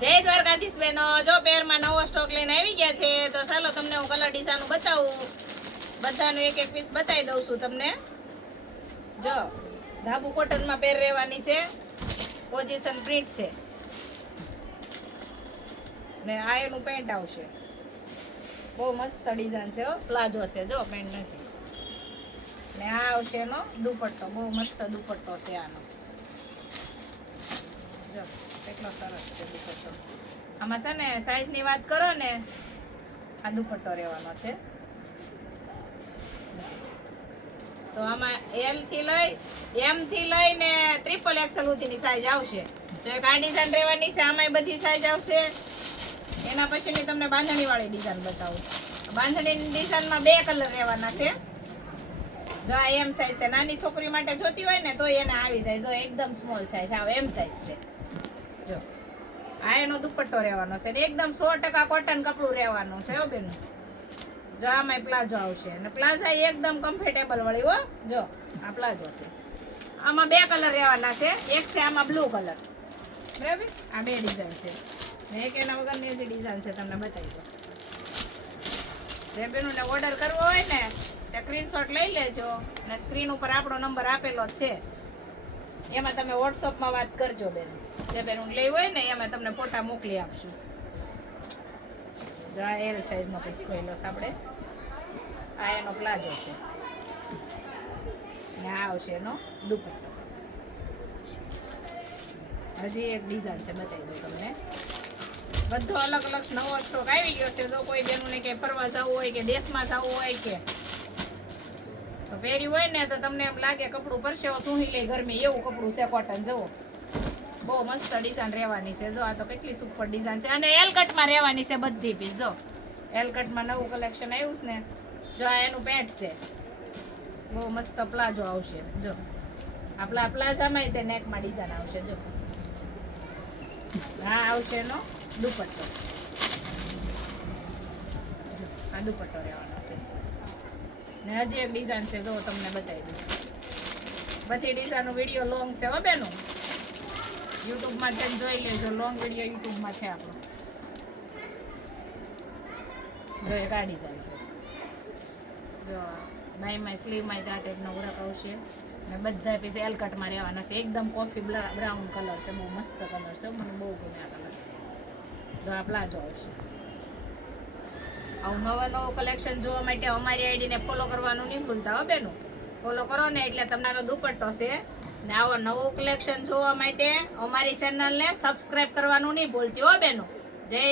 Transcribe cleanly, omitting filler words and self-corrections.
જય દ્વારકાધીશ બહેનો, જો પેરમાં નવો સ્ટોક લઈને આવી ગયા છે. તો ચાલો તમને હું કલર ડિઝાઇન બતાવું. બધાનું એક એક પીસ બતાવી દઉં છું તમને. જો ધાબુ કોટનમાં પેર રહેવાની છે, પોઝિશન પ્રિન્ટ છે ને આ એનું પેન્ટ આવશે. બહુ મસ્ત ડિઝાઇન છે હો. પ્લાઝો છે, જો પેન્ટ નથી. ને આ આવશે એનો દુપટ્ટો, બહુ મસ્ત દુપટ્ટો છે આનો. જો કેટલો સરસ છે દુપટ્ટો. આમાં છે ને સાઈઝની વાત કરો ને, આ દુપટ્ટો રહેવાનો છે. તો આમાં એલ થી લઈ એમ થી લઈને ટ્રિપલ એક્સેલ સુધીની સાઈઝ આવશે. જો એક આ ડિઝાઇન રહેવાની છે, આમાંય બધી સાઈઝ આવશે. એના પછીની તમને બાંધણી વાળી ડિઝાઇન બતાવું. બાંધણીની ડિઝાઇનમાં બે કલર રહેવાના છે. જો આ એમ સાઈઝ છે, નાની છોકરી માટે જોતી હોય ને તો એને આવી જાય. જો એકદમ સ્મોલ સાઈઝ આવ એમ સાઈઝ છે. જો આ એનો દુપટ્ટો રહેવાનો છે ને એકદમ 100% કોટન કપડું રહેવાનું છે હો બેન. જો આમાં પ્લાઝો આવશે અને પ્લાઝા એકદમ કમ્ફર્ટેબલ વાળી હો. જો આ પ્લાઝો છે, આમાં બે કલર રહેવાના છે. એક છે આમાં બ્લુ કલર, બરાબર. આ બે ડિઝાઇન છે ને એક એના વગરની જે ડિઝાઇન છે તમને બતાવી દો. જે બેનને ઓર્ડર કરવો હોય ને તે સ્ક્રીનશોટ લઈ લેજો ને સ્ક્રીન ઉપર આપણો નંબર આપેલો જ છે, એમાં તમે વોટ્સઅપમાં વાત કરજો બેન. જે બેન લેવી હોય ને એમાં તમને ફોટા મોકલી આપશું. જો આ એલ સાઈઝનો પીસ ખોઈલો છે આપણે. આ એનો પ્લાઝો છે ને આ આવશે એનો દુપટ્ટો. હજી એક ડિઝાઇન છે, બતાવી દઉં તમને. બધો અલગ અલગ નવો સ્ટોક આવી ગયો છે. જો કોઈ બેનને કે ફરવા જવું હોય કે દેશમાં જવું હોય કે તો પહેર્યું હોય ને તો તમને એમ લાગે કપડું પરસેવો સૂંઘી લે ગરમી, એવું કપડું છે કોટન. જુઓ બહુ મસ્ત ડિઝાઇન રહેવાની છે. જો આ તો કેટલી સુપર ડિઝાઇન છે અને એલ કટમાં રહેવાની છે બધી પીસ. જો એલ કટમાં નવું કલેક્શન આવ્યું છે ને. જો આ એનું પેન્ટ છે, બહુ મસ્ત પ્લાઝો આવશે. જો આ પ્લાઝામાં તે નેકમાં ડિઝાઇન આવશે. જો આ આવશે એનો દુપટ્ટો. આ દુપટ્ટો રહેવાનો છે ને હજી એક ડિઝાઇન છે, જો તમને બતાવી દઉં. બધી ડિઝાઇનનો વિડીયો લોંગ છે હો બેનો, યુટ્યુબમાં છે જોઈ લેજો. લોંગ વિડીયો યુટ્યુબમાં છે આપણો. જો એક આ ડિઝાઇન છે. જો બાયમાં સ્લીવમાં આ ટાઈપનો વર્ક આવશે ને બધા પીસ એલ કટમાં રહેવાના છે. એકદમ કોફી બ્રાઉન કલર છે, બહુ મસ્ત કલર છે, મને બહુ ગમે આ કલર. જો આ પ્લાઝો આવશે. આવું નવો કલેક્શન જોવા માટે અમારી આઈડીને ફોલો કરવાનું નહીં ભૂલતા હો બેનો. ફોલો કરો ને એટલે તમારો દુપટ્ટો છે ને આવો નવો કલેક્શન જોવા માટે અમારી ચેનલને સબસ્ક્રાઇબ કરવાનું નહીં ભૂલતી હો બેનો. જય